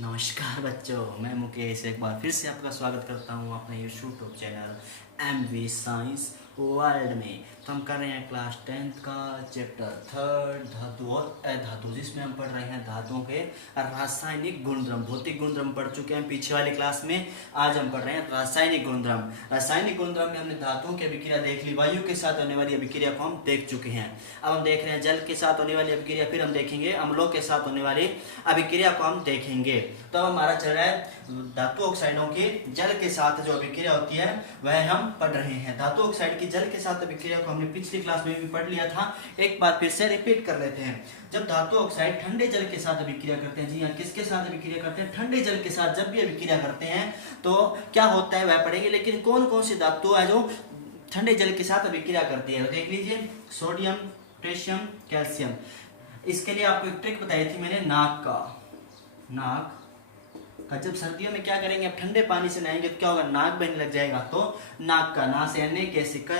नमस्कार बच्चों, मैं मुकेश एक बार फिर से आपका स्वागत करता हूँ अपने YouTube channel MV science world में। तो हम कर रहे हैं क्लास 10th का चैप्टर 3 धातु और अधातु, जिसमें हम पढ़ रहे हैं धातुओं के रासायनिक गुणधर्म। भौतिक गुणधर्म पढ़ चुके हैं पीछे वाली क्लास में। आज हम पढ़ रहे हैं रासायनिक गुणधर्म। रासायनिक गुणधर्म में हमने धातुओं की अभिक्रिया देख ली, वायु के साथ होने वाली अभिक्रिया को हम देख चुके हैं। अब हम देख रहे हैं जल के साथ होने वाली अभिक्रिया, फिर हम देखेंगे अम्लों के साथ होने वाली अभिक्रिया को हम देखेंगे। तो हमारा चल रहा है धातु ऑक्साइडों की जल के साथ जो अभिक्रिया होती है वह हम पढ़ रहे हैं। धातु ऑक्साइड की जल के साथ अभिक्रिया को हमने पिछली क्लास में भी पढ़ लिया था, एक बार फिर से रिपीट कर लेते हैं। जब धातु ऑक्साइड ठंडे जल के साथ अभिक्रिया करते हैं, जी हाँ, किसके साथ अभिक्रिया करते हैं? ठंडे जल के साथ जब भी अभिक्रिया करते हैं तो क्या होता है वह पढ़ेंगे। लेकिन कौन कौन सी धातु है जो ठंडे जल के साथ अभिक्रिया करती है, देख लीजिए। Sodium, potassium, calcium. इसके लिए आपको एक ट्रिक बताई थी मैंने, नाक का जब सर्दियों में क्या करेंगे, आप ठंडे पानी से नहाएंगे तो क्या होगा, नाक बहने लग जाएगा। तो नाक का, ना से अन्य, के से क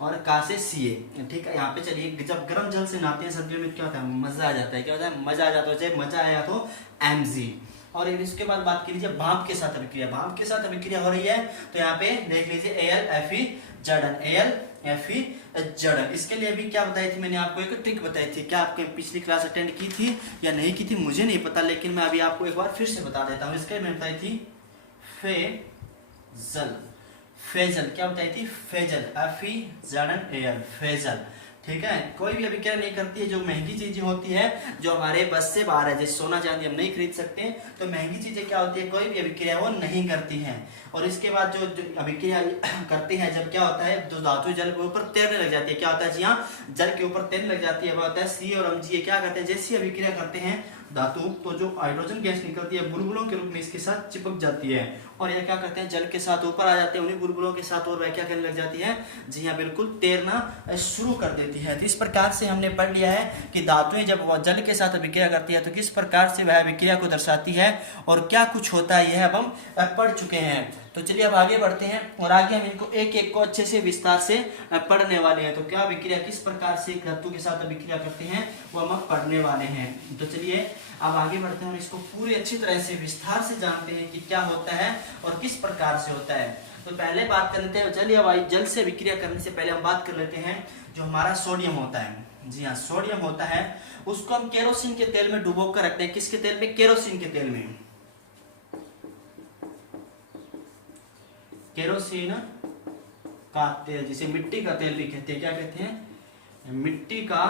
और का से सीए, ठीक है। यहाँ पे चलिए, जब गर्म जल से नहाते हैं सर्दियों में क्या होता है, मजा आ जाता है। क्या होता है, मजा आ जाता है। चाहे मजा आया तो Mg। और इसके बाद बात कीजिए भाप के साथ अभिक्रिया। भाप के साथ अभिक्रिया हो रही है तो यहाँ पे देख लीजिए AlFe जड़न, AlFe जड़न। इसके लिए भी क्या बताई थी मैंने आपको, एक ट्रिक बताई थी। क्या आपने पिछली क्लास अटेंड की थी या नहीं की थी मुझे नहीं पता, लेकिन मैं अभी आपको एक बार फिर से बता देता हूँ। इसके मैं बताई थी फेजल। क्या बताई थी? फेजल, Fe जड़न Al, फेजल, ठीक है। कोई भी अभिक्रिया नहीं करती है जो महंगी चीजें होती है, जो हमारे बस से बाहर है, जैसे सोना चांदी हम नहीं खरीद सकते, तो महंगी चीजें क्या होती है, कोई भी अभिक्रिया वो नहीं करती हैं। और इसके बाद जो अभिक्रिया करती है, जब क्या होता है, जो धातु जल के ऊपर तैरने लग जाती है, क्या होता है जी हाँ, जल के ऊपर तैरने लग जाती है, वह होता है सी और Mg। क्या करते हैं, जैसी अभिक्रिया करते हैं धातु, तो जो हाइड्रोजन गैस निकलती है बुलबुलों के रूप में इसके साथ चिपक जाती है, और यह क्या करते हैं, जल के साथ ऊपर आ जाते हैं उन्हीं बुलबुलों के साथ, और वह क्या करने लग जाती है, जी हाँ, बिल्कुल तैरना शुरू कर देती है। तो इस प्रकार से हमने पढ़ लिया है कि धातुएं जब वह जल के साथ अभिक्रिया करती है तो किस प्रकार से वह अभिक्रिया को दर्शाती है और क्या कुछ होता है, यह अब हम पढ़ चुके हैं। तो चलिए अब आगे बढ़ते हैं, और आगे हम इनको एक एक को अच्छे से विस्तार से पढ़ने वाले हैं। तो क्या अभिक्रिया किस प्रकार से धातु के साथ अभिक्रिया करते हैं वो हम पढ़ने वाले हैं। तो चलिए अब आगे बढ़ते हैं और इसको पूरी अच्छी तरह से विस्तार से जानते हैं कि क्या होता है और किस प्रकार से होता है। तो पहले बात कर लेते हैं, चलिए अब जल से अभिक्रिया करने से पहले हम बात कर लेते हैं जो हमारा सोडियम होता है। जी हाँ, सोडियम होता है, उसको हम केरोसिन के तेल में डुबो कर रखते हैं। किसके तेल में? केरोसिन के तेल में। केरोसिन का तेल, जिसे मिट्टी का तेल भी कहते हैं। क्या कहते हैं? मिट्टी का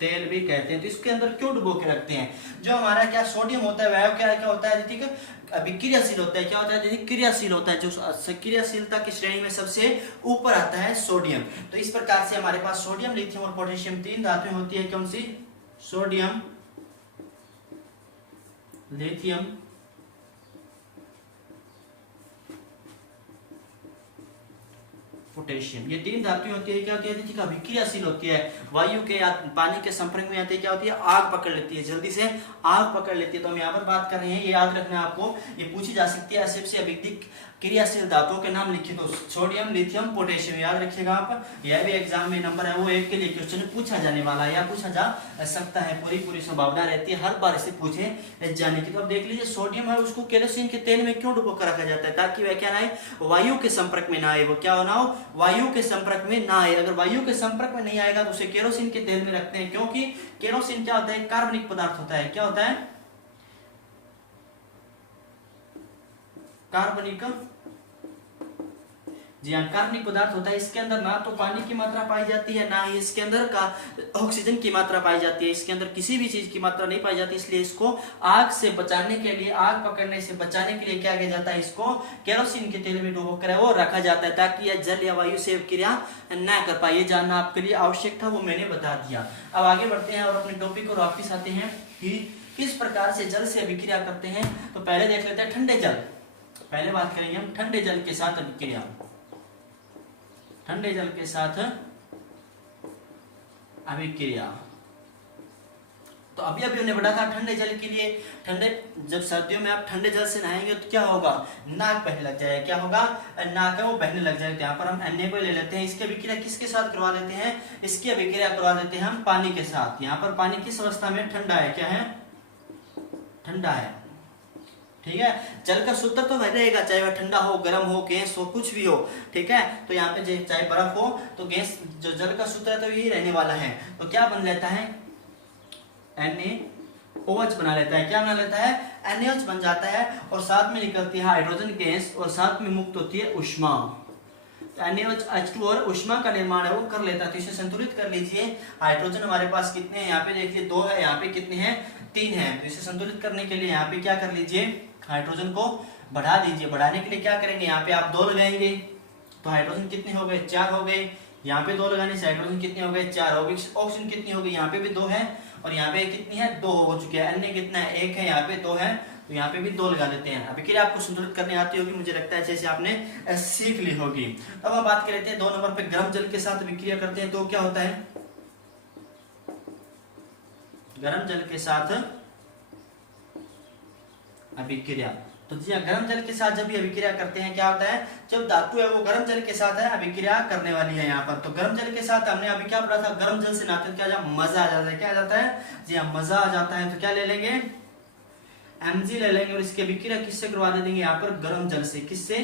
तेल भी कहते हैं। तो इसके अंदर क्यों डुबो के रखते हैं? जो हमारा क्या सोडियम होता है वह क्या क्या होता है, ठीक है, अभिक्रियाशील होता है। क्या होता है, क्रियाशील होता है। जो क्रियाशीलता की श्रेणी में सबसे ऊपर आता है सोडियम। तो इस प्रकार से हमारे पास सोडियम, लिथियम और पोटेशियम तीन धातुएं होती है। कौन सी? सोडियम, लिथियम, पोटेशियम, ये तीन धातुएं होती है। क्या होती है, ठीक, अभिक्रियाशील होती है। वायु के या पानी के संपर्क में आती है, क्या होती है, आग पकड़ लेती है, जल्दी से आग पकड़ लेती है। तो हम यहाँ पर बात कर रहे हैं, ये याद रखना आपको, ये पूछी जा सकती है सबसे अधिक क्रियाशील धातुओं के नाम लिखिए। तो सोडियम, लिथियम, पोटेशियम याद रखिएगा आप। यह भी एग्जाम में नंबर है वो एक के लिए क्वेश्चन पूछा जाने वाला है या पूछा जा सकता है, पूरी संभावना रहती है हर बार इसे पूछे जाने की। तो अब देख लीजिए, सोडियम है उसको केरोसिन के तेल में क्यों डुबो कर रखा जाता है, ताकि वह क्या ना आए, वायु के संपर्क में ना आए। वो क्या ना हो, वायु के संपर्क में ना आए। अगर वायु के संपर्क में नहीं आएगा तो उसे केरोसिन के तेल में रखते हैं, क्योंकि केरोसिन क्या होता है, कार्बनिक पदार्थ होता है। क्या होता है? कार्बनिक, जी हाँ, कार्बनिक पदार्थ होता है। इसके अंदर ना तो पानी की मात्रा पाई जाती है, ना ही इसके अंदर का ऑक्सीजन की मात्रा पाई जाती है। इसके अंदर किसी भी चीज की मात्रा नहीं पाई जाती, इसलिए इसको आग से बचाने के लिए, आग पकड़ने से बचाने के लिए क्या किया जाता है, इसको केरोसिन के तेल में डुबो कर वो रखा जाता है, ताकि यह जल या वायु से क्रिया न कर पाए। ये जानना आपके लिए आवश्यक था, वो मैंने बता दिया। अब आगे बढ़ते हैं और अपने टॉपिक को वापिस आते हैं कि किस प्रकार से जल से अभिक्रिया करते हैं। तो पहले देख लेते हैं ठंडे जल। पहले बात करेंगे हम ठंडे जल के साथ अभिक्रिया। ठंडे जल के साथ अभिक्रिया, तो अभी हमने पढ़ा था ठंडे जल के लिए, ठंडे, जब सर्दियों में आप ठंडे जल से नहाएंगे तो क्या होगा, नाक बहने लग जाएगा। क्या होगा, नाक है वो बहने लग जाएगा। यहाँ पर हम Na को ले लेते हैं, इसकी अभिक्रिया किसके साथ करवा लेते हैं, इसकी अभिक्रिया करवा देते हैं हम पानी के साथ। यहाँ पर पानी किस अवस्था में, ठंडा है, क्या है, ठंडा है, ठीक है। जल का सूत्र तो वही रहेगा, चाहे वह ठंडा हो, गर्म हो, गैस हो, कुछ भी हो, ठीक है। तो यहाँ पे चाहे बर्फ हो तो गैस जो जल का सूत्र है तो यही रहने वाला है। तो क्या बन लेता है, NaOH बना लेता है। क्या बना लेता है, NaOH बन जाता है और साथ में निकलती है हाइड्रोजन गैस और साथ में मुक्त होती है उष्मा। NaOH H2 और उष्मा का निर्माण है वो कर लेता है। तो इसे संतुलित कर लीजिए। हाइड्रोजन हमारे पास कितने हैं, यहाँ पे देखिए 2 है, यहाँ पे कितने हैं, 3 है। तो इसे संतुलित करने के लिए यहाँ पे क्या कर लीजिए, हाइड्रोजन को बढ़ा दीजिए। बढ़ाने के लिए क्या करेंगे, यहाँ पे आप 2 लगाएंगे तो हाइड्रोजन कितने हो गए, 4 हो गए। यहाँ पे 2 लगाने से हाइड्रोजन कितने हो गए, 4 हो गए। ऑक्सीजन कितनी हो गई, यहाँ पे भी 2 है और यहाँ पे कितनी है, 2 हो चुके हैं। अन्य कितना है, 1 है, यहाँ पे 2 है, तो यहाँ पे भी 2 लगा देते हैं। अभी के लिए आपको संतुलित करने आती होगी, मुझे लगता है जैसे आपने सीख ली होगी। अब हम बात कर लेते हैं 2 नंबर पे, गर्म जल के साथ विक्रिया करते हैं तो क्या होता है, गर्म जल के साथ अभिक्रिया। तो जी गर्म जल के साथ जब भी अभिक्रिया करते हैं क्या होता है, जब धातु है वो गर्म जल के साथ है अभिक्रिया करने वाली है यहाँ पर। तो गर्म जल के साथ हमने अभी क्या पढ़ा था, गर्म जल से नाते क्या मजा आ जाता है, क्या आ जाता है जी हाँ, मजा आ जाता है। तो क्या ले लेंगे, Mg ले लेंगे और इसकी अभिक्रिया किससे करवा देंगे, यहाँ पर गर्म जल से। किससे,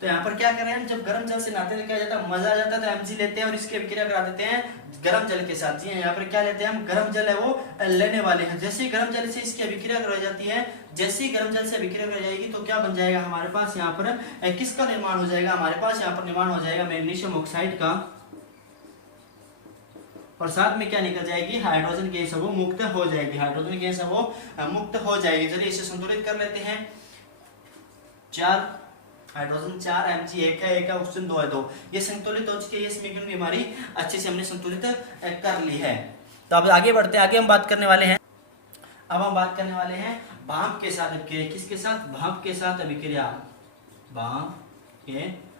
तो यहाँ पर क्या कर रहे हैं, जब गर्म जल से नहाते हैं क्या जाता है, मजा आ जाता है। तो Mg लेते हैं और इसकी अभिक्रिया करा देते हैं गर्म जल के साथ। जी यहाँ पर क्या लेते हैं हम, गर्म जल है वो लेने वाले हैं। जैसे ही गर्म जल से इसकी अभिक्रिया कराई जाती है, जैसे ही गर्म जल से अभिक्रिया कराई जाएगी तो क्या बन जाएगा हमारे पास, यहाँ पर किसका निर्माण हो जाएगा, हमारे पास यहाँ पर निर्माण हो जाएगा मैग्नीशियम ऑक्साइड का, और साथ में क्या निकल जाएगी, हाइड्रोजन गैस है वो मुक्त हो जाएगी। हाइड्रोजन गैस है वो मुक्त हो जाएगी। चलिए इसे संतुलित कर लेते हैं। 4 हाइड्रोजन 4, Mg 1 है, 1 है, ऑक्सीजन 2 है, 2। ये संतुलित हो चुकी है, ये समीकरण भी हमारी अच्छे से हमने संतुलित कर ली है। तो अब आगे बढ़ते हैं, आगे हम बात करने वाले हैं, अब हम बात करने वाले हैं भाप के साथ अभिक्रिया। किसके साथ, भाप के साथ अभिक्रिया, भाप के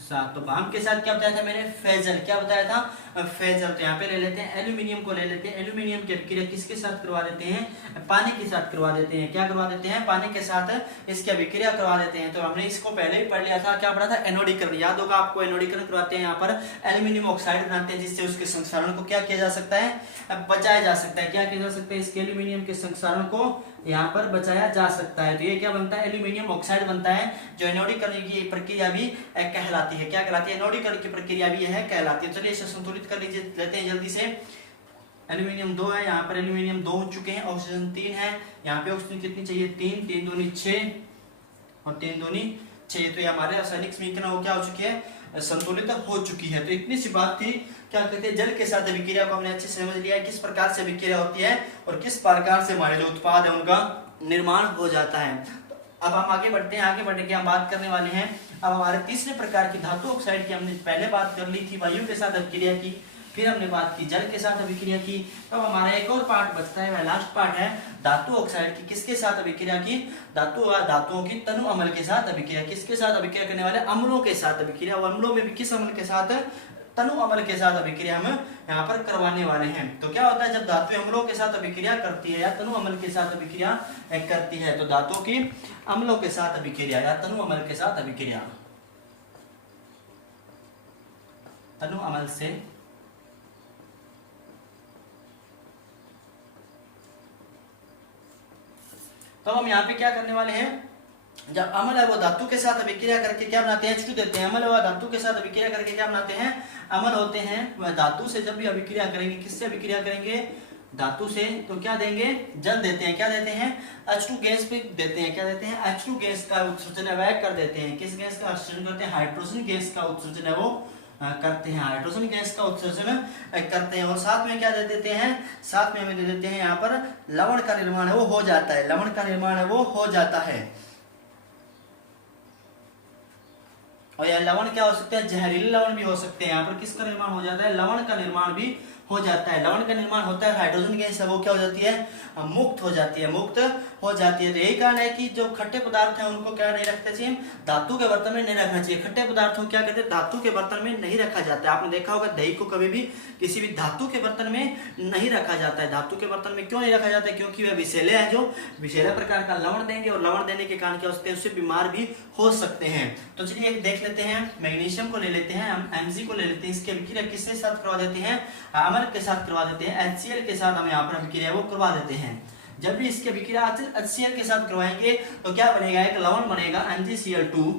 साथ। तो भाप के साथ क्या बताया था मैंने, फेजल। क्या बताया था, फेजल। तो यहाँ पे ले लेते हैं एल्यूमिनियम को ले लेते हैं। एल्यूमिनियम की अभिक्रिया किसके साथ करवा देते हैं, पानी के साथ करवा देते हैं। क्या करवा देते हैं, पानी के साथ इसकी अभिक्रिया करवा देते हैं। तो हमने इसको पहले ही पढ़ लिया था, क्या पढ़ा था, एनोडीकरण। याद होगा आपको, एनोडीकरण करवाते हैं। यहाँ पर एल्यूमिनियम ऑक्साइड बनाते हैं जिससे उसके संक्षारण को क्या किया जा सकता है, बचाया जा सकता है। क्या किया जा सकता है, इसके एल्यूमिनियम के संक्षारण को यहाँ पर बचाया जा सकता है। तो ये क्या बनता है, एल्यूमिनियम ऑक्साइड बनता है, जो एनोडीकरण की प्रक्रिया भी कहलाती है। क्या कहलाती है, एनोडीकरण की प्रक्रिया भी यह कहलाती है। चलिए इसे संतुलित कर लीजिए, लेते हैं जल्दी से। एल्यूमिनियम 2 है, यहाँ पर एल्यूमिनियम 2 हो चुके हैं, ऑक्सीजन 3 है, यहाँ पे ऑक्सीजन कितनी चाहिए, 3, 3 दूनी 6 और 3 दूनी 6। तो ये हमारे रासायनिक समीकरण हो क्या हो चुकी है, संतुलित हो चुकी है। तो इतनी सी बात थी। क्या कहते हैं, जल के साथ अभिक्रिया को हमने अच्छे से समझ लिया है, किस प्रकार से अभिक्रिया होती है और किस प्रकार से हमारे जो उत्पाद है उनका निर्माण हो जाता है। तो अब हम आगे बढ़ते हैं, आगे बढ़ने की हम बात करने वाले हैं अब हमारे तीसरे प्रकार की धातु ऑक्साइड की। हमने पहले बात कर ली थी वायु के साथ अभिक्रिया की, फिर हमने बात की जल के साथ अभिक्रिया की। अब हमारा एक और पार्ट बचता है, वह लास्ट पार्ट है धातु ऑक्साइड की। किसके साथ अभिक्रिया की, धातुओं की तनु अम्ल के साथ अभिक्रिया। किसके साथ अभिक्रिया करने वाले, अम्लों के साथ अभिक्रिया। और अम्लों में भी किस अम्ल के साथ, तनु अम्ल के साथ अभिक्रिया हम यहाँ पर करवाने वाले हैं। तो क्या होता है, जब धातु अम्लों के साथ अभिक्रिया करती है या तनु अम्ल के साथ अभिक्रिया करती है, तो धातुओं की अम्लों के साथ अभिक्रिया या तनु अम्ल के साथ अभिक्रिया, तनु अम्ल से तो हम यहाँ पे क्या करने वाले हैं, जब अम्ल है वो धातु के साथ अभिक्रिया करके क्या बनाते हैं, H2 देते हैं। अम्ल है वो धातु के साथ अभिक्रिया करके क्या बनाते हैं, अम्ल होते हैं। वह धातु से जब भी अभिक्रिया करेंगे, किससे अभिक्रिया करेंगे, धातु से, तो क्या देंगे, जल देते हैं। क्या देते हैं, H2 गैस पे देते हैं। क्या देते हैं, H2 गैस का उत्सर्जन है वह कर देते हैं। किस गैस का उत्सर्जन करते हैं, हाइड्रोजन गैस का उत्सर्जन है वो करते हैं। हाइड्रोजन गैस का उत्सर्जन करते हैं। और साथ में क्या दे देते हैं, साथ में हमें दे देते हैं यहाँ पर लवण का निर्माण है वो हो जाता है। लवण का निर्माण है वो हो जाता है। और यह लवण क्या हो सकते हैं, जहरीले लवण भी हो सकते हैं। यहाँ पर किसका निर्माण हो जाता है, लवण का निर्माण भी हो जाता है। लवण का निर्माण होता है, हाइड्रोजन गैस है वो क्या हो जाती है, मुक्त हो जाती है, मुक्त हो जाती है। तो यही कारण है कि जो खट्टे पदार्थ हैं उनको क्या नहीं रखते चाहिए, धातु के बर्तन में नहीं रखना चाहिए। खट्टे पदार्थों क्या कहते हैं, धातु के बर्तन में नहीं रखा जाता है। आपने देखा होगा दही को कभी भी किसी भी धातु के बर्तन में नहीं रखा जाता है। धातु के बर्तन में क्यों नहीं रखा जाता है, क्योंकि वह विषैले है, जो विषैले प्रकार का लवण देंगे और लवण देने के कारण क्या हो सकते हैं, उससे बीमार भी हो सकते हैं। तो चलिए देख लेते हैं, मैग्नीशियम को ले लेते हैं, हम Mg को ले लेते हैं, इसकी अभिक्रिया किसके साथ करवा देते हैं, अम्ल अमल के साथ करवा देते हैं, HCl के साथ हम यहाँ पर अभिक्रिया वो करवा देते हैं। जब भी इसकी अभिक्रिया HCl के साथ करवाएंगे तो क्या बनेगा, एक लवण बनेगा MgCl2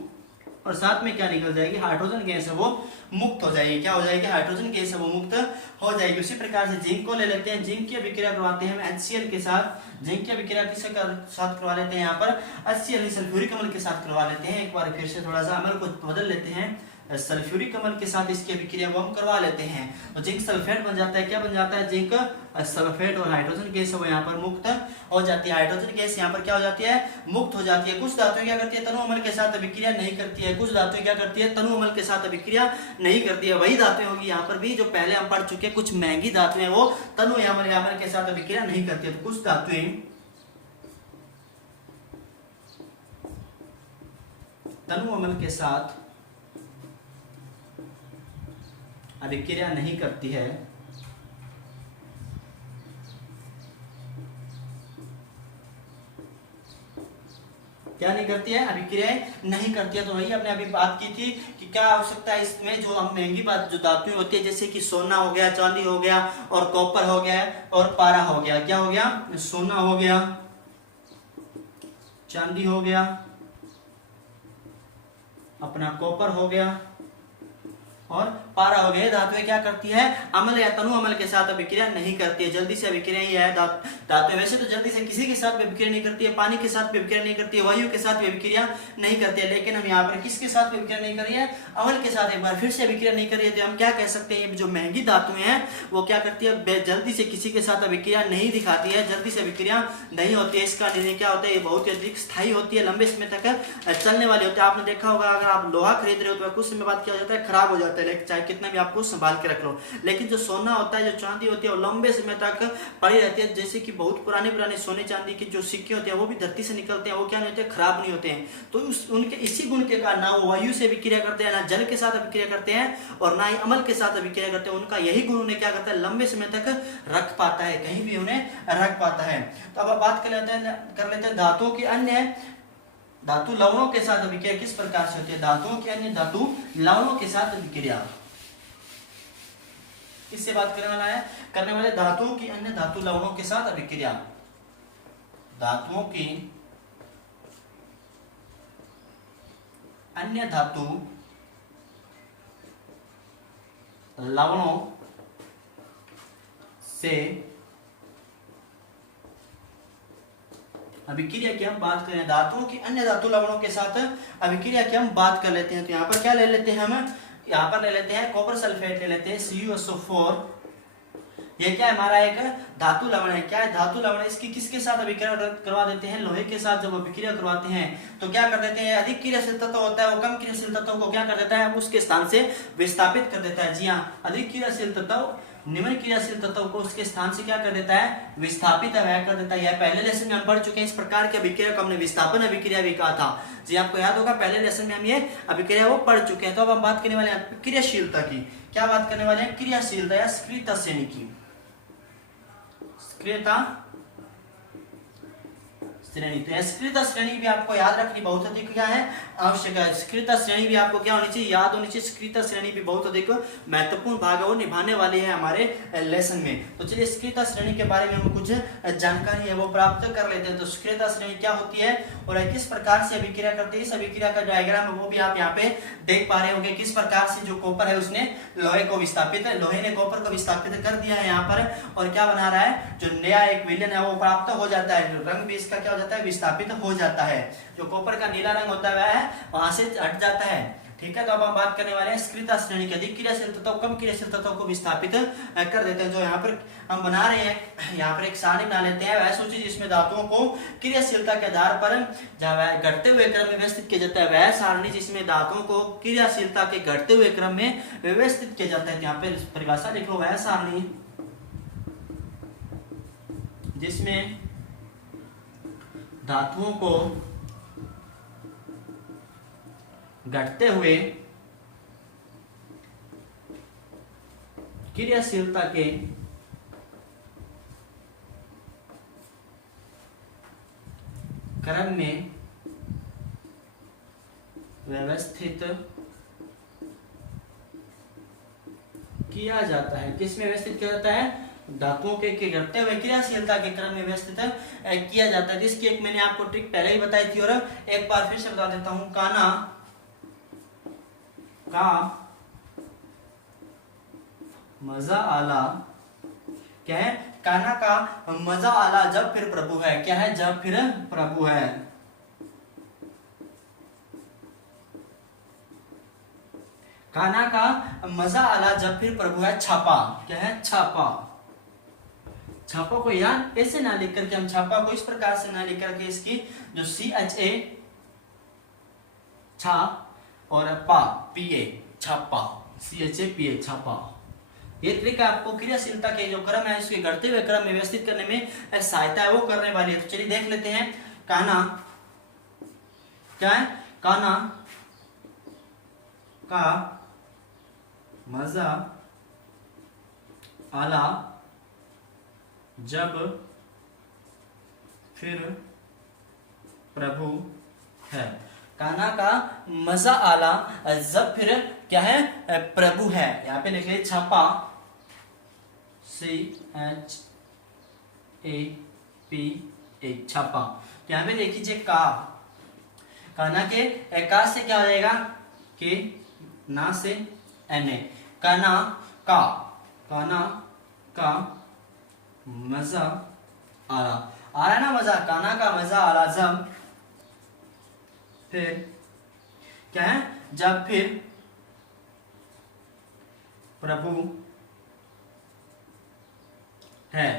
और साथ में क्या निकल जाएगी, हाइड्रोजन गैस है वो मुक्त हो जाएगी। क्या हो जाएगी, हाइड्रोजन गैस है वो मुक्त हो जाएगी। उसी प्रकार से जिंक को ले लेते हैं, जिंक की अभिक्रिया करवाते हैं हम HCl के साथ। जिंक की अभिक्रिया किसके साथ करवा लेते हैं, यहाँ पर HCl सल्फ्यूरिक अम्ल के साथ करवा लेते हैं। एक बार फिर से थोड़ा सा अम्ल को बदल लेते हैं, सल्फ्यूरिक अम्ल के साथ इसकी अभिक्रिया को हम करवा लेते हैं और जिंक सल्फेट बन जाता है। क्या बन जाता है, जिंक सल्फेट और हाइड्रोजन गैस वो यहाँ पर मुक्त हो जाती है। हाइड्रोजन गैस यहाँ पर क्या हो जाती है, मुक्त हो जाती है। कुछ धातुएं क्या करती है, तनु अम्ल के साथ अभिक्रिया नहीं करती है। कुछ धातुएं क्या करती है, तनु अम्ल के साथ अभिक्रिया नहीं करती है। वही धातुएं होगी यहाँ पर भी जो पहले हम पढ़ चुके हैं। कुछ महंगी धातुएं वो तनु अम्ल के साथ अभिक्रिया नहीं करती है। तो कुछ धातुएं तनु अम्ल के साथ अभिक्रिया नहीं करती है। क्या नहीं करती है, अभिक्रियाएं नहीं करती है। तो वही हमने अभी बात की थी कि क्या आवश्यकता है इसमें, जो हम महंगी बात जो धातुएं होती है जैसे कि सोना हो गया, चांदी हो गया और कॉपर हो गया और पारा हो गया। क्या हो गया, सोना हो गया, चांदी हो गया, अपना कॉपर हो गया और पारा हो गया। धातुएं क्या करती है, अम्ल या तनु अम्ल के साथ अभिक्रिया नहीं करती है, जल्दी से अभिक्रिया ही है। धातुएं वैसे तो जल्दी से किसी के साथ भी अभिक्रिया नहीं करती है, पानी के साथ भी अभिक्रिया नहीं करती है, वायु के साथ भी अभिक्रिया नहीं करती है। लेकिन हम यहाँ पर किसके साथ भी अभिक्रिया नहीं कर रही है, अम्ल के साथ एक बार फिर से अभिक्रिया नहीं कर रही है। तो हम क्या कह सकते हैं, जो महंगी धातुएं हैं वो क्या करती है, जल्दी से किसी के साथ अभिक्रिया नहीं दिखाती है, जल्दी से अभिक्रिया नहीं होती है। इसका निर्णय क्या होता है, ये बहुत ही अधिक स्थायी होती है, लंबे समय तक चलने वाली होती है। आपने देखा होगा अगर आप लोहा खरीद रहे हो तो कुछ समय बाद क्या हो जाता है, खराब हो जाता है, लेकिन चाहे कितना भी आपको संभाल के रख लो। लेकिन जो सोना होता है, जो चांदी होती है वो लंबे समय तक पड़ी रहती है। जैसे कि बहुत पुराने सोने चांदी के जो सिक्के होते हैं वो भी धरती से निकलते हैं, वो क्या नहीं होते, खराब नहीं होते हैं। तो उनके इसी गुण के कारण ना वो वायु से अभिक्रिया करते हैं, ना जल के साथ अभिक्रिया करते हैं और ना ही अम्ल के साथ अभिक्रिया करते हैं। उनका यही गुण उन्हें क्या करता है, लंबे समय तक रख पाता है, कहीं भी उन्हें रख पाता है। तो अब बात कर लेते हैं धातुओं की अन्य धातु लवणों के साथ अभिक्रिया किस प्रकार से होती है। धातुओं की अन्य धातु लवणों के साथ अभिक्रिया, इससे बात करने वाले धातुओं की अन्य धातु लवणों के साथ अभिक्रिया। धातुओं की अन्य धातु लवणों से अभिक्रिया की हम बात करें, धातुओं की अन्य धातु लवणों के साथ अभिक्रिया की हम बात कर लेते हैं। तो यहाँ पर क्या ले लेते हैं हम, यहाँ पर ले लेते हैं कॉपर सल्फेट ले लेते हैं CuSO4। ये क्या है, हमारा एक धातु लवण है। क्या है, धातु लवण। इसकी किसके साथ अभिक्रिया करवा देते हैं, लोहे के साथ जब अभिक्रिया करवाते हैं तो क्या कर देते हैं, अधिक क्रियाशील तत्व होता है वो कम क्रियाशील तत्वों को क्या कर देता है, उसके स्थान से विस्थापित कर देता है। जी हाँ, अधिक क्रियाशील तत्व निम्न क्रियाशील तत्व को उसके स्थान से क्या कर देता है, विस्थापित कर देता है। पहले लेसन में हम पढ़ चुके हैं इस प्रकार की अभिक्रिया को, हमने विस्थापन अभिक्रिया भी कहा था। जी आपको याद होगा, पहले लेसन में हम ये अभिक्रिया वो पढ़ चुके हैं। तो अब हम बात करने वाले हैं क्रियाशीलता की। क्या बात करने वाले हैं, क्रियाशीलता या सक्रियता श्रेणी की। सक्रियता श्रेणी, तो सक्रियता श्रेणी भी आपको याद रखनी बहुत अधिक क्या है, आवश्यक है। सक्रियता श्रेणी भी आपको क्या होनी चाहिए, याद होनी चाहिए। सक्रियता श्रेणी भी बहुत अधिक महत्वपूर्ण भाग है, वो निभाने वाली है हमारे लेसन में। तो चलिए सक्रियता श्रेणी के बारे में हम कुछ जानकारी है वो प्राप्त कर लेते हैं। तो सक्रियता श्रेणी क्या होती है और किस प्रकार से अभिक्रिया करती है, इस अभिक्रिया का डायग्राम है वो भी आप यहाँ पे देख पा रहे होंगे। किस प्रकार से जो कॉपर है उसने लोहे को विस्थापित, लोहे ने कॉपर को विस्थापित कर दिया है यहाँ पर, और क्या बना रहा है, जो नया एक विलयन है वो प्राप्त हो जाता है। रंग भी इसका क्या हो जाता है, विस्थापित हो जाता है। जो कॉपर का नीला रंग होता है वहां से हट जाता है। ठीक है, तो अब हम बात करने वाले हैं सक्रियता श्रेणी के। अधिक क्रियाशील तत्व कम क्रियाशील तत्व को विस्थापित कर देते हैं। जो यहाँ पर हम बना रहे हैं, यहाँ पर एक सारणी बना लेते हैं, वह सूची जिसमें धातुओं को क्रियाशीलता के आधार पर जब घटते हुए क्रम में व्यवस्थित किया जाता है, वह सारणी जिसमें धातुओं को क्रियाशीलता के घटते हुए क्रम में व्यवस्थित किया जाता है। यहाँ पे परिभाषा लिख लो, वह सारणी जिसमें धातुओं को घटते हुए क्रियाशीलता के क्रम में व्यवस्थित किया जाता है। किस में व्यवस्थित किया जाता है? धातुओं के घटते हुए क्रियाशीलता के क्रम में व्यवस्थित किया जाता है। जिसकी एक मैंने आपको ट्रिक पहले ही बताई थी और एक बार फिर से बता देता हूं। काना का मजा आला, क्या है? काना का मजा आला जब फिर प्रभु है। क्या है? जब फिर प्रभु है। काना का मजा आला जब फिर प्रभु है। छापा, क्या है? छापा। छापा को यार ऐसे ना लिख करके, हम छापा को इस प्रकार से ना लिख करके, इसकी जो CHA छा और पा PA छापा, CHA PA छापा। ये तरीका आपको क्रियाशीलता के जो क्रम है इसके घटते हुए क्रम में व्यवस्थित करने में सहायता है वो करने वाली है। तो चलिए देख लेते हैं। काना, क्या है? काना का मजा आला जब फिर प्रभु है। काना का मजा आला जब फिर क्या है? प्रभु है। यहां पे लिख लिया छापा CHAPA छापा। तो यहां पे देख लीजिए का, काना के का से क्या हो जाएगा? के ना से Na। काना का, काना का मजा आला, आ रहा ना मजा? काना का मजा आला जब फिर, क्या है? जब फिर प्रभु है।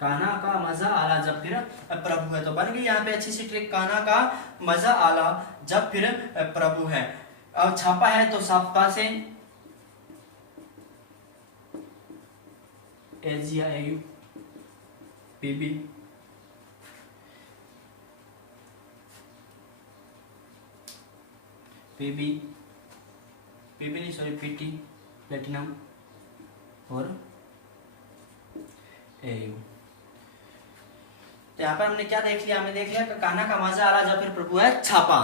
काना का मजा आला जब फिर प्रभु है। तो बन गई यहाँ पे अच्छी सी ट्रिक। काना का मजा आला जब फिर प्रभु है। अब छापा है तो छापा से AGIU PB नहीं सॉरी PT प्लेटिनम और AU। तो यहाँ पर हमने क्या देख लिया? हमने देख लिया काना का मजा आला जब फिर प्रभु है। छापा,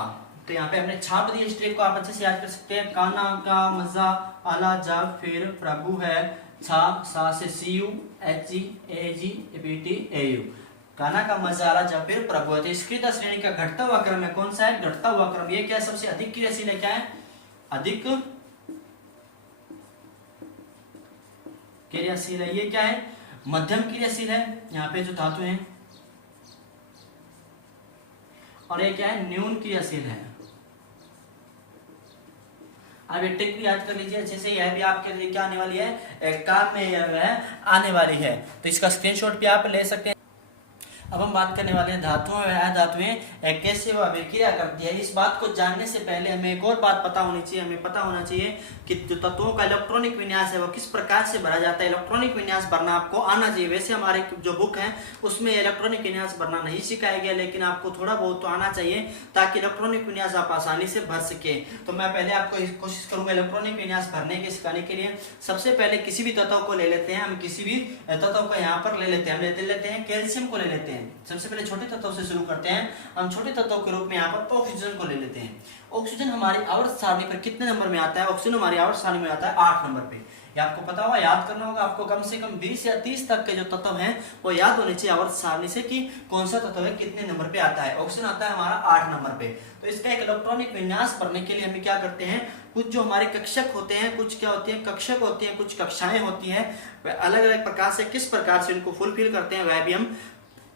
तो यहाँ पे हमने छाप दी। इस ट्रिक को आप अच्छे से याद कर सकते हैं। काना का मजा आला जब फिर प्रभु है। छा सा से CU HG AG PT AU। काना का मजा आला जब फिर प्रभु है। तो स्क्रियता श्रेणी का घटता हुआ क्रम है। कौन सा है? घटता हुआ क्रम। ये क्या? सबसे अधिक क्रियाशील है। क्या है? अधिक क्रियाशील है। ये क्या है? मध्यम क्रियाशील है। यहाँ पे जो धातु है, और ये क्या है? न्यून क्रियाशील है। अब ये ट्रिक भी याद कर लीजिए अच्छे से। यह भी आपके लिए क्या आने वाली है? काम में यह आने वाली है। तो इसका स्क्रीनशॉट भी आप ले सकते हैं। अब हम बात करने वाले हैं धातुओं व अधातुएं कैसे वह अभिक्रिया करती है। इस बात को जानने से पहले हमें एक और बात पता होनी चाहिए। हमें पता होना चाहिए कि जो तत्वों का इलेक्ट्रॉनिक विन्यास है वो किस प्रकार से भरा जाता है। इलेक्ट्रॉनिक विन्यास भरना आपको आना चाहिए। वैसे हमारे जो बुक है उसमें इलेक्ट्रॉनिक विन्यास भरना नहीं सिखाया गया, लेकिन आपको थोड़ा बहुत तो आना चाहिए ताकि इलेक्ट्रॉनिक विन्यास आप आसानी से भर सके। तो मैं पहले आपको कोशिश करूंगा इलेक्ट्रॉनिक विन्यास भरने के सिखाने के लिए। सबसे पहले किसी भी तत्व को ले लेते हैं। हम किसी भी तत्व को यहाँ पर ले लेते हैं। हम लेते हैं कैल्शियम को ले लेते हैं। सबसे पहले छोटे तत्वों से शुरू करते हैं। हम छोटे तत्वों के रूप में यहाँ पर ऑक्सीजन को ले लेते हैं। ऑक्सीजन हमारी आवर्त सारणी पर कितने नंबर में आता है? ऑक्सीजन हमारी आवर्त सारणी में आता है 8 नंबर पे। ये आपको पता होगा, याद करना होगा आपको। कम से कम 20 या 30 तक के जो तत्व हैं वो याद होने चाहिए आवर्त सारणी से कि कौन सा तत्व है कितने नंबर पे आता है। ऑक्सीजन आता है हमारा 8 नंबर पे। तो इसका एक इलेक्ट्रॉनिक विन्यास भरने के लिए हम क्या करते हैं? कुछ जो हमारे कक्षक होते हैं, कुछ क्या होती है? कक्षक होती हैं, कुछ कक्षाएं होती हैं। अलग अलग प्रकार से किस प्रकार से इनको फुलफिल करते हैं वह भी हम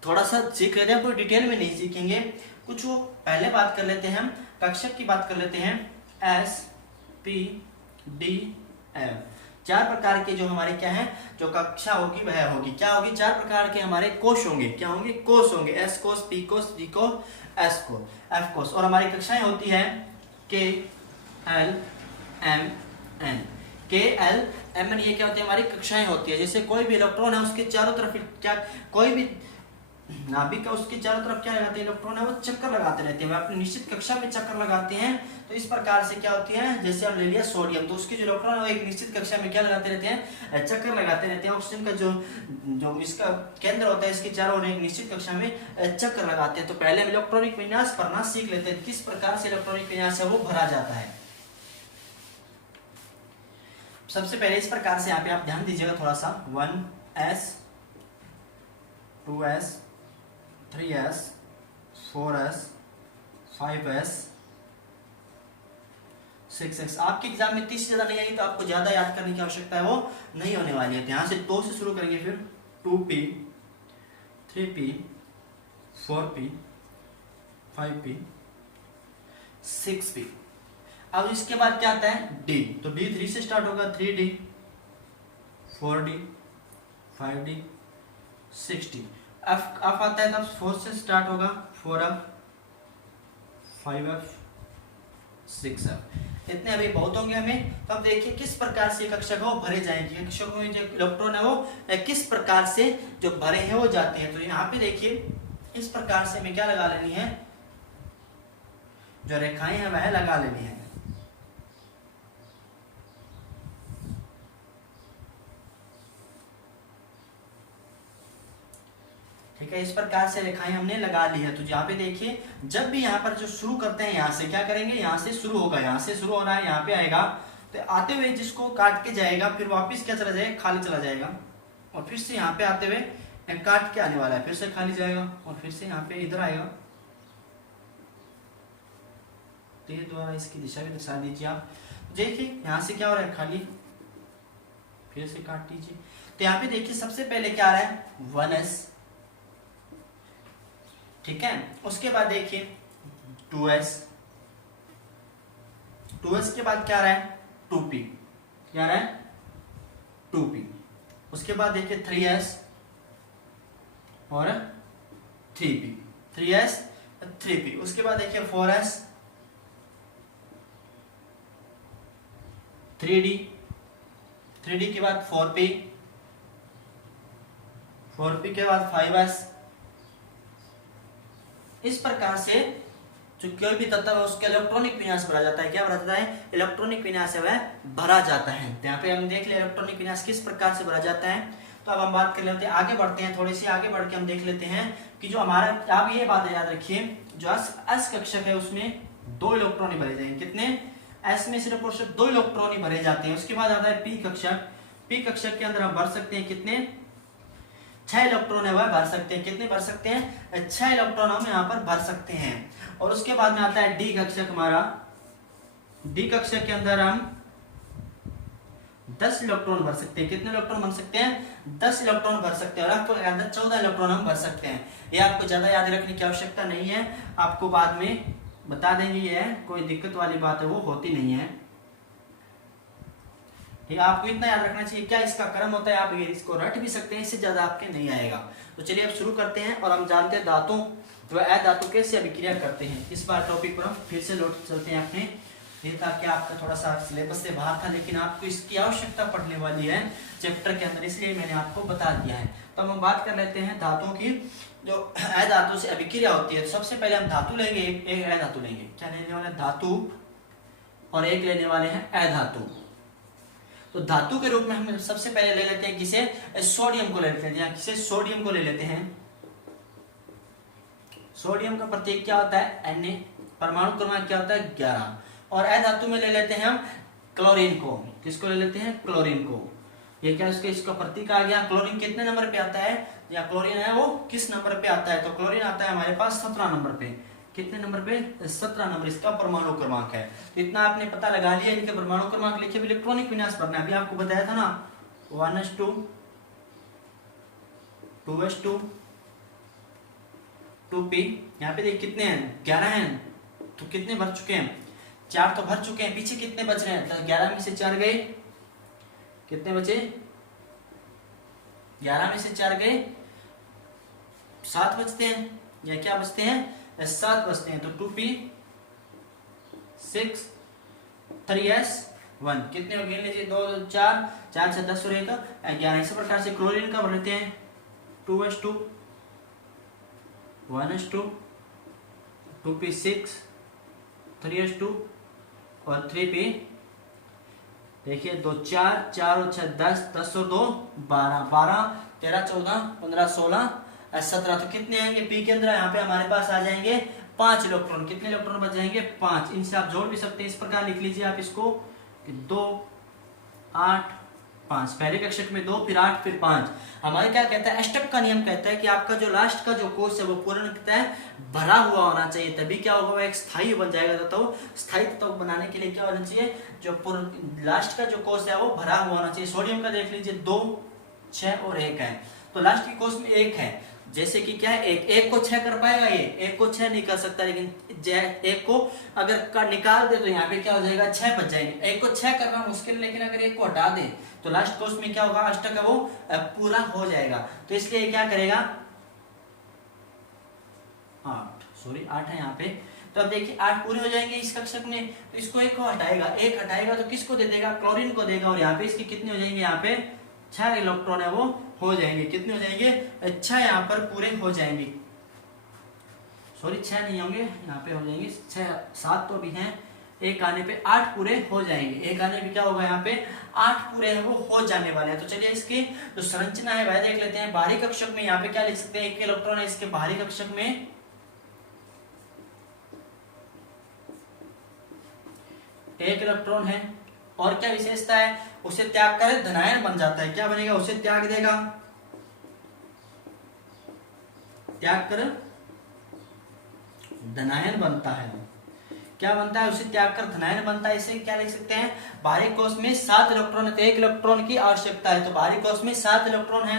थोड़ा सा सीख लेते हैं। कोई डिटेल में नहीं सीखेंगे, कुछ वो पहले बात कर लेते हैं। हम कक्षक की बात कर लेते हैं। S P D F 4 प्रकार के जो हमारे क्या है जो कक्षा होगी वह होगी। क्या होगी? 4 प्रकार के हमारे कोश होंगे। क्या होंगे? कोश होंगे। S कोश, P कोश, D कोश, S कोश, F कोश। और हमारी कक्षाएं होती है K L M N। K L M N ये क्या होती है? हमारी कक्षाएं होती है। जैसे कोई भी इलेक्ट्रॉन है उसके चारों तरफ क्या, कोई भी नाभिक का उसके चारों तरफ क्या लगाते हैं? इलेक्ट्रॉन है वो चक्कर लगाते रहते हैं। वह अपनी निश्चित कक्षा में चक्कर लगाते हैं। तो इस प्रकार से क्या होती है? जैसे हम ले लिया सोडियम, तो उसके जो इलेक्ट्रॉन है वो एक निश्चित कक्षा में क्या लगाते रहते हैं? चक्कर लगाते रहते हैं। ऑक्सीजन का जो इसका केंद्र होता है इसके चारों ओर एक निश्चित कक्षा में चक्कर लगाते हैं। तो पहले हम इलेक्ट्रॉनिक विन्यास भरना सीख लेते हैं, किस प्रकार से इलेक्ट्रॉनिक विन्यास है वो भरा जाता है। सबसे पहले इस प्रकार से यहाँ पे आप ध्यान दीजिएगा थोड़ा सा, 1s 2s 3s 4s 5s 6s। आपके एग्जाम में 30 से ज्यादा नहीं आएगी तो आपको ज्यादा याद करने की आवश्यकता है वो नहीं होने वाली है। यहाँ से 2 से शुरू करेंगे, फिर 2p 3p 4p 5p 6p। अब इसके बाद क्या आता है, D, तो D 3 से स्टार्ट होगा, 3D 4D 5D 6D। F आता है तब 4 से स्टार्ट होगा, 4F 5F 6F। इतने अभी बहुत होंगे हमें। तो अब देखिए किस प्रकार से कक्षक वो भरे जाएंगे, कक्षकों में जो इलेक्ट्रॉन है वो किस प्रकार से जो भरे हैं वो जाते हैं। तो यहाँ पे देखिए इस प्रकार से हमें क्या लगा लेनी है, जो रेखाएं हैं वह लगा लेनी है। ठीक है, इस प्रकार से रेखाएं हमने लगा ली है। तो यहाँ पे देखिए जब भी यहाँ पर जो शुरू करते हैं, यहाँ से क्या करेंगे, यहाँ से शुरू होगा, यहाँ से शुरू हो रहा है, यहाँ पे आएगा, तो आते हुए जिसको काट के जाएगा, फिर वापस क्या चला जाएगा, खाली चला जाएगा, और फिर से यहाँ पे आते हुए काट के आने वाला है, फिर से खाली जाएगा, और फिर से यहाँ पे इधर आएगा। तीर द्वारा इसकी दिशा भी दर्शा दीजिए आप। देखिए यहाँ से क्या हो रहा है, खाली, फिर से काट दीजिए। तो यहाँ पे देखिए सबसे पहले क्या आ रहा है, 1s, ठीक है। उसके बाद देखिए 2s, 2s के बाद क्या आ रहा है, 2p, क्या आ रहा है, 2p। उसके बाद देखिए 3s और 3p, 3s 3p। उसके बाद देखिए 4s 3d, 3d के बाद 4p, 4p के बाद 5s। इस प्रकार से जो कोई भी तत्व है उसके इलेक्ट्रॉनिक विन्यास भरा जाता है। क्या भरा जाता है, इलेक्ट्रॉनिक विन्यास है वह भरा जाता है। तो यहाँ पे हम देख ले इलेक्ट्रॉनिक विन्यास किस प्रकार से भरा जाता है। तो अब हम बात कर लेते हैं, आगे बढ़ते हैं, थोड़ी सी आगे बढ़ के हम देख लेते हैं कि जो हमारा, आप ये बात याद रखिए, जो एस कक्षक है उसमें 2 इलेक्ट्रॉन भरे जाएंगे। कितने, एस में सिर्फ और सिर्फ 2 इलेक्ट्रॉन भरे जाते हैं। उसके बाद आता है पी कक्षक, पी कक्षक के अंदर हम भर सकते हैं कितने, 6 इलेक्ट्रॉन है वह भर सकते हैं। कितने भर सकते हैं, 6 इलेक्ट्रॉन हम यहाँ पर भर सकते हैं। और उसके बाद में आता है डी कक्षक हमारा, डी कक्षक के अंदर हम 10 इलेक्ट्रॉन भर सकते हैं। कितने इलेक्ट्रॉन भर सकते हैं, 10 इलेक्ट्रॉन भर सकते हैं। और आपको अंदर 14 इलेक्ट्रॉन हम भर सकते हैं। ये आपको ज्यादा याद रखने की आवश्यकता नहीं है, आपको बाद में बता देंगे, ये कोई दिक्कत वाली बात है वो होती नहीं है। आपको इतना याद रखना चाहिए क्या इसका क्रम होता है, आप इसको रट भी सकते हैं, इससे ज्यादा आपके नहीं आएगा। तो चलिए अब शुरू करते हैं और हम जानते हैं धातु व अधातु कैसे अभिक्रिया करते हैं। इस बार टॉपिक पर हम फिर से लौट चलते हैं अपने, ये ताकि आपका थोड़ा सा सिलेबस से बाहर था, लेकिन आपको इसकी आवश्यकता पड़ने वाली है चैप्टर के अंदर, इसलिए मैंने आपको बता दिया है। तो हम बात कर लेते हैं धातुओं की, जो अधातु से अभिक्रिया होती है। सबसे पहले हम धातु लेंगे, एक अधातु लेंगे। क्या लेने वाले, धातु, और एक लेने वाले हैं अधातु। तो धातु के रूप में हम सबसे पहले ले लेते हैं किसे, सोडियम को ले लेते हैं। किसे, सोडियम को ले लेते हैं। सोडियम का प्रतीक क्या होता है, Na, परमाणु क्रमांक क्या होता है, 11। और अधातु में ले लेते हैं हम क्लोरीन को। किसको ले लेते हैं, क्लोरीन को। ये क्या इसका, इसका प्रतीक आ गया। क्लोरीन कितने नंबर पे आता है, या क्लोरीन है वो किस नंबर पे आता है, तो क्लोरीन आता है हमारे पास 17 नंबर पे। कितने नंबर पे, 17 नंबर इसका परमाणु क्रमांक है। तो इतना आपने पता लगा लिया, इनके परमाणु क्रमांक लिखे, इलेक्ट्रॉनिक विन्यास भरना है। अभी आपको बताया था ना, 1s2 2s2 2p। यहाँ पे देख कितने हैं, 11 हैं। तो कितने भर चुके हैं, 4 तो भर चुके हैं, पीछे कितने बच रहे हैं, तो 11 में से 4 गए, कितने बचे, 11 में से 4 गए, 7 बचते हैं, या क्या बचते हैं, 7 बचते हैं। तो 2p 6 3s 1, कितने हो गए लीजिए, 2 4 4 से 10 और 1 11। इसी प्रकार से क्लोरीन का भरते हैं, 2s2 1s2 2p 6 3s2 और 3p, देखिए 2 4 4 और 6 10 10 और 2 12 12 13 14 15 16 17। तो कितने आएंगे पी के अंदर, यहाँ पे हमारे पास आ जाएंगे 5 इलेक्ट्रॉन। कितने इलेक्ट्रॉन बच जाएंगे, 5। इनसे आप जोड़ भी सकते हैं, इस प्रकार लिख लीजिए आप इसको कि 2 8 5, पहले कक्षक में 2 फिर 8 फिर 5। हमारे क्या कहता है, अष्टक का नियम कहता है कि आपका जो लास्ट का जो कोष है वो पूर्णतः भरा हुआ होना चाहिए, तभी क्या होगा, वो एक स्थायी बन जाएगा। तो स्थायी तत्व बनाने के लिए क्या होना चाहिए, जो लास्ट का जो कोष है वो भरा हुआ होना चाहिए। सोडियम का देख लीजिए 2 6 और 1 है, तो लास्ट की कोष में 1 है, जैसे कि क्या है, एक को 6 कर पाएगा, ये एक को 6 नहीं कर सकता, लेकिन एक को अगर निकाल दे तो यहाँ पे क्या हो जाएगा, 6 बच जाएंगे। एक को 6 करना मुश्किल, लेकिन अगर एक को हटा दे तो लास्ट कोष में क्या होगा, अष्टक है वो पूरा हो जाएगा। तो इसलिए क्या करेगा, 8 है यहाँ पे। तो अब देखिए 8 पूरे हो जाएंगे इस कक्षक में, तो इसको एक को हटाएगा, एक हटाएगा तो किसको दे देगा, क्लोरीन को देगा, और यहाँ पे इसकी कितनी हो जाएंगे, यहाँ पे 6 इलेक्ट्रॉन है वो हो जाएंगे। कितने हो जाएंगे, 6 यहाँ पर पूरे हो जाएंगे, सॉरी 6 नहीं होंगे, यहाँ पे हो जाएंगे 6 7 तो अभी हैं, एक आने पे 8 पूरे हो जाएंगे। एक आने पे क्या होगा, यहाँ पे 8 पूरे हैं वो हो जाने वाले हैं। तो चलिए इसकी जो संरचना है वह देख लेते हैं। बाहरी कक्षक में यहाँ पे क्या लिख सकते हैं, 1 इलेक्ट्रॉन है इसके बाहरी कक्षक में, एक इलेक्ट्रॉन है, और क्या विशेषता है, उसे त्याग कर धनायन बन जाता है। क्या बनेगा, उसे त्याग देगा, त्याग कर धनायन बनता है। क्या बनता है, उसे त्याग कर धनायन बनता है। इसे क्या लिख सकते हैं, बाहरी कोष में 7 इलेक्ट्रॉन है, तो 1 इलेक्ट्रॉन की आवश्यकता है, तो बाहरी कोष में 7 इलेक्ट्रॉन है।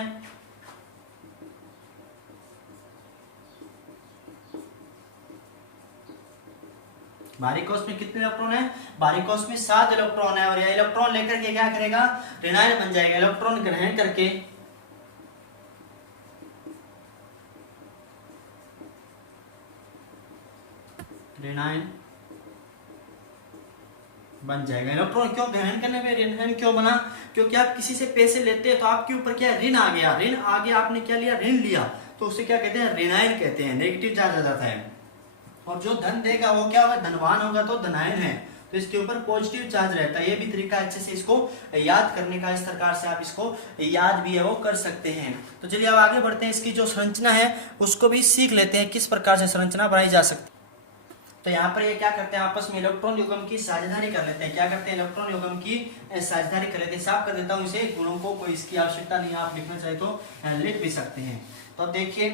बाहरी कोष में कितने इलेक्ट्रॉन है, बाहरी कोष में 7 इलेक्ट्रॉन है, और यह इलेक्ट्रॉन लेकर के क्या करेगा, ऋणायन बन जाएगा। इलेक्ट्रॉन ग्रहण करके ऋणायन बन जाएगा। इलेक्ट्रॉन क्यों ग्रहण करने में ऋणायन क्यों बना, क्योंकि आप किसी से पैसे लेते हैं तो आपके ऊपर क्या ऋण आ गया, ऋण आ गया, आपने क्या लिया, ऋण लिया, तो उसे क्या कहते हैं, ऋणायन कहते हैं, नेगेटिव चार्ज आ जाता है। और जो धन देगा वो क्या होगा, धनवान होगा, तो धनायन है, तो इसके ऊपर पॉजिटिव चार्ज रहता है। ये भी तरीका अच्छे से इसको याद करने का, इस प्रकार से आप इसको याद भी है वो कर सकते हैं। तो चलिए अब आगे बढ़ते हैं, इसकी जो संरचना है उसको भी सीख लेते हैं, किस प्रकार से संरचना बनाई जा सकती है। तो यहाँ पर ये क्या करते हैं, आपस में इलेक्ट्रॉन युग्म की साझेदारी कर लेते हैं। क्या करते हैं, इलेक्ट्रॉन युग्म की साझेदारी कर लेते हैं। साफ कर देता हूँ इसे, गुणों को कोई इसकी आवश्यकता नहीं है, आप लिखना चाहे तो लिख भी सकते हैं। तो देखिए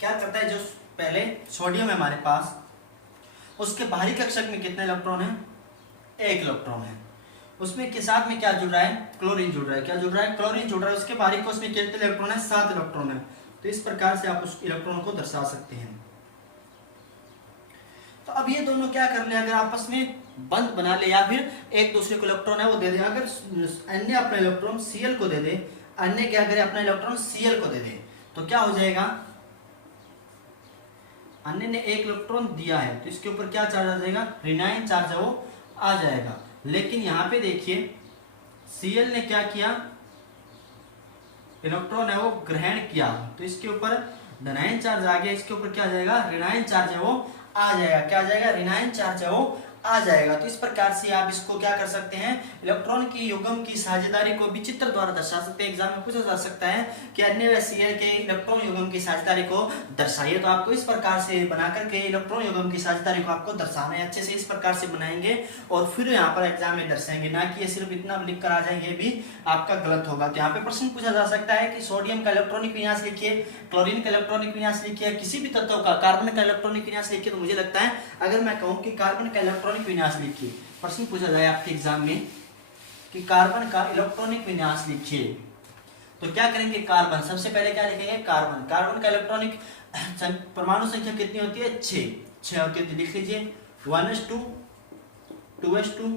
क्या करता है, जो पहले सोडियम है हमारे पास, उसके बाहरी कक्षक में कितने इलेक्ट्रॉन है, 1 इलेक्ट्रॉन है। उसमें के साथ में क्या जुड़ रहा है, क्लोरीन जुड़ रहा है। क्या जुड़ रहा है, क्लोरीन जुड़ रहा है। उसके बाहरी कोष में कितने इलेक्ट्रॉन है, 7 इलेक्ट्रॉन है। तो इस प्रकार से आप उस इलेक्ट्रॉन को दर्शा सकते हैं। तो अब ये दोनों क्या कर ले, अगर आपस में बंध बना ले, या फिर एक दूसरे को इलेक्ट्रॉन है वो दे दे। अगर अन्य अपना इलेक्ट्रॉन Cl को दे दे, अन्य क्या करे, अपना इलेक्ट्रॉन Cl को दे दे, तो क्या हो जाएगा, अन्य ने 1 इलेक्ट्रॉन दिया है तो इसके ऊपर क्या चार्ज आ जाएगा, ऋणायन चार्ज है वो आ जाएगा। लेकिन यहाँ पे देखिए Cl ने क्या किया, इलेक्ट्रॉन है वो ग्रहण किया, तो इसके ऊपर धनायन चार्ज आ गया, इसके ऊपर क्या आ जाएगा, ऋणायन चार्ज है वो आ जाएगा। क्या आ जाएगा, ऋणायन चार्ज है वो आ जाएगा। तो इस प्रकार से आप इसको क्या कर सकते हैं, इलेक्ट्रॉन की युग्म की साझेदारी को भी चित्र द्वारा दर्शा सकते हैं। एग्जाम में पूछा जा सकता है कि अन्य व Cl के इलेक्ट्रॉन युग्म की साझेदारी को दर्शाइए, तो आपको इस प्रकार से बना करके इलेक्ट्रॉन युग्म की साझेदारी को आपको दर्शाना है। अच्छे से इस प्रकार से बनाएंगे और फिर यहाँ पर एग्जाम में दर्शाएंगे, ना कि ये सिर्फ इतना लिख कर आ जाएंगे, ये भी आपका गलत होगा। तो यहाँ पे प्रश्न पूछा जा सकता है कि सोडियम का इलेक्ट्रॉनिक विन्यास लिखिए, क्लोरीन का इलेक्ट्रॉनिक विन्यास लिखिए, किसी भी तत्व का, कार्बन का इलेक्ट्रॉनिक विन्यास लिखिए। तो मुझे लगता है अगर मैं कहूँ कि कार्बन का इलेक्ट्रॉनिक विन्यास लिखिए, प्रश्न पूछा जाए आपके एग्जाम में कि कार्बन का इलेक्ट्रॉनिक विन्यास लिखिए, तो क्या करेंगे, कार्बन सबसे पहले क्या लिखेंगे, कार्बन। कार्बन का इलेक्ट्रॉनिक परमाणु संख्या कितनी होती है, 6 होती है। लिख लीजिए 1s2 2s2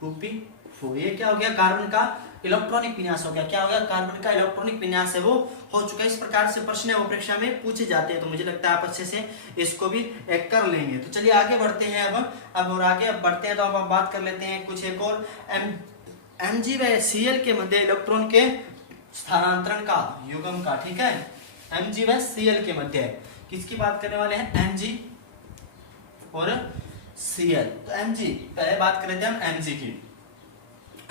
2p4। ये क्या हो गया, कार्बन का इलेक्ट्रॉनिक विन्यास हो गया। क्या हो गया, कार्बन का इलेक्ट्रॉनिक विन्यास है वो हो चुका है। इस प्रकार से प्रश्न है वो परीक्षा में पूछे जाते हैं, तो मुझे लगता है आप अच्छे से इसको भी कर लेंगे। तो चलिए आगे बढ़ते हैं। अब और आगे बढ़ते हैं तो अब बात कर लेते हैं कुछ एक और Mg व Cl के मध्य इलेक्ट्रॉन के स्थानांतरण का, युग्म का। ठीक है, Mg व Cl के मध्य किसकी बात करने वाले हैं, Mg और Cl। तो Mg पहले बात कर लेते हैं हम Mg की।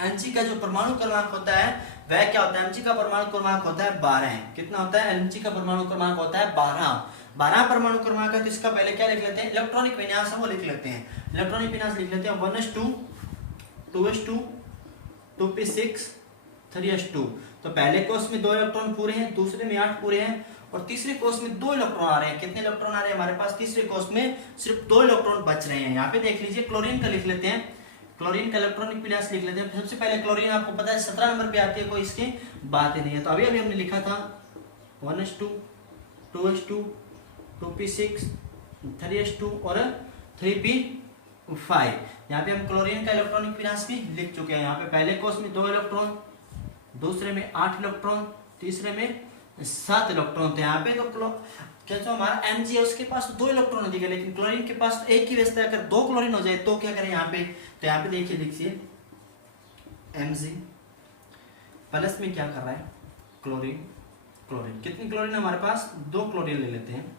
Mg का जो परमाणु क्रमांक होता है वह क्या होता है, Mg का परमाणु क्रमांक होता है 12। कितना होता है, Mg का परमाणु क्रमांक होता है 12 परमाणु क्रमांक है। तो इसका पहले क्या लिख लेते हैं, इलेक्ट्रॉनिक विन्यास हम वो लिख लेते हैं। इलेक्ट्रॉनिक विन्यास लिख लेते हैं 1s2 2s2 2p6 3s2। तो पहले कोष में 2 इलेक्ट्रॉन पूरे हैं, दूसरे में 8 पूरे हैं और तीसरे कोष में 2 इलेक्ट्रॉन आ रहे हैं। कितने इलेक्ट्रॉन आ रहे हैं हमारे पास? तीसरे कोष में सिर्फ 2 इलेक्ट्रॉन बच रहे हैं। यहाँ पे देख लीजिए, क्लोरीन का लिख लेते हैं, क्लोरीन का इलेक्ट्रॉनिक विन्यास लिख लेते हैं। सबसे पहले क्लोरीन आपको पता है 17 नंबर पे आती है, कोई इसकी बात ही नहीं है। तो अभी हमने लिखा था 1s2 2s2 2p6 3s2 और 3p5। यहाँ पे हम क्लोरीन का इलेक्ट्रॉनिक विन्यास भी लिख चुके हैं। यहाँ पे पहले कोष में 2 इलेक्ट्रॉन, दूसरे में 8 इलेक्ट्रॉन, तीसरे में 7 इलेक्ट्रॉन थे। यहाँ पे तो क्या जो हमारा Mg है उसके पास 2 इलेक्ट्रॉन अधिक है, लेकिन क्लोरीन के पास एक ही व्यवस्था है। अगर 2 क्लोरीन हो जाए तो क्या करें यहाँ पे? तो यहाँ पे देखिए, लिखिए Mg प्लस में क्या कर रहा है? क्लोरीन। क्लोरीन कितनी क्लोरीन हमारे पास? 2 क्लोरीन ले लेते हैं।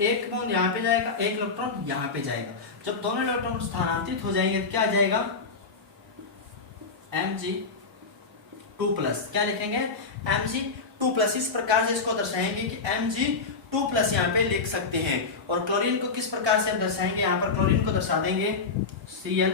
एक बॉन्ड यहाँ पे जाएगा, एक इलेक्ट्रॉन यहाँ पे जाएगा। जब दोनों इलेक्ट्रॉन स्थानांतरित हो जाएंगे तो क्या आ जाएगा? Mg2+। क्या लिखेंगे? Mg2+। इस प्रकार से इसको दर्शाएंगे कि Mg2+ यहाँ पे लिख सकते हैं। और क्लोरीन को किस प्रकार से हम दर्शाएंगे? यहाँ पर क्लोरीन को दर्शा देंगे Cl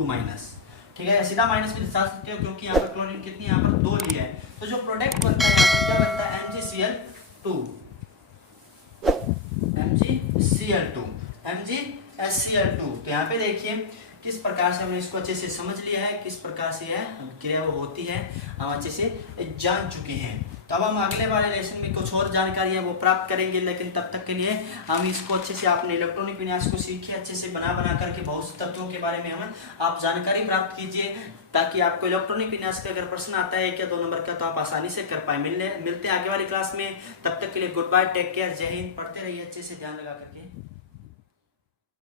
माइनस। ठीक है, सीधा माइनस भी दर्शा सकते हो क्योंकि यहाँ पर क्लोरीन कितनी, यहाँ पर 2 ली है। तो जो प्रोडक्ट बनता है यहाँ पर क्या बनता है? MgCl2। तो यहाँ पे देखिए किस प्रकार से हमने इसको अच्छे से समझ लिया है, किस प्रकार से यह क्रिया वो होती है हम अच्छे से जान चुके हैं। तो अब हम अगले वाले लेसन में कुछ और जानकारी है वो प्राप्त करेंगे, लेकिन तब तक के लिए हम इसको अच्छे से आपने इलेक्ट्रॉनिक विन्यास को सीखे, अच्छे से बना करके बहुत से तत्वों के बारे में हम आप जानकारी प्राप्त कीजिए, ताकि आपको इलेक्ट्रॉनिक विन्यास का अगर प्रश्न आता है 1 या 2 नंबर का तो आप आसानी से कर पाए। मिलते हैं आगे वाली क्लास में। तब तक के लिए गुड बाय, टेक केयर, जय हिंद। पढ़ते रहिए अच्छे से, ध्यान लगा करके।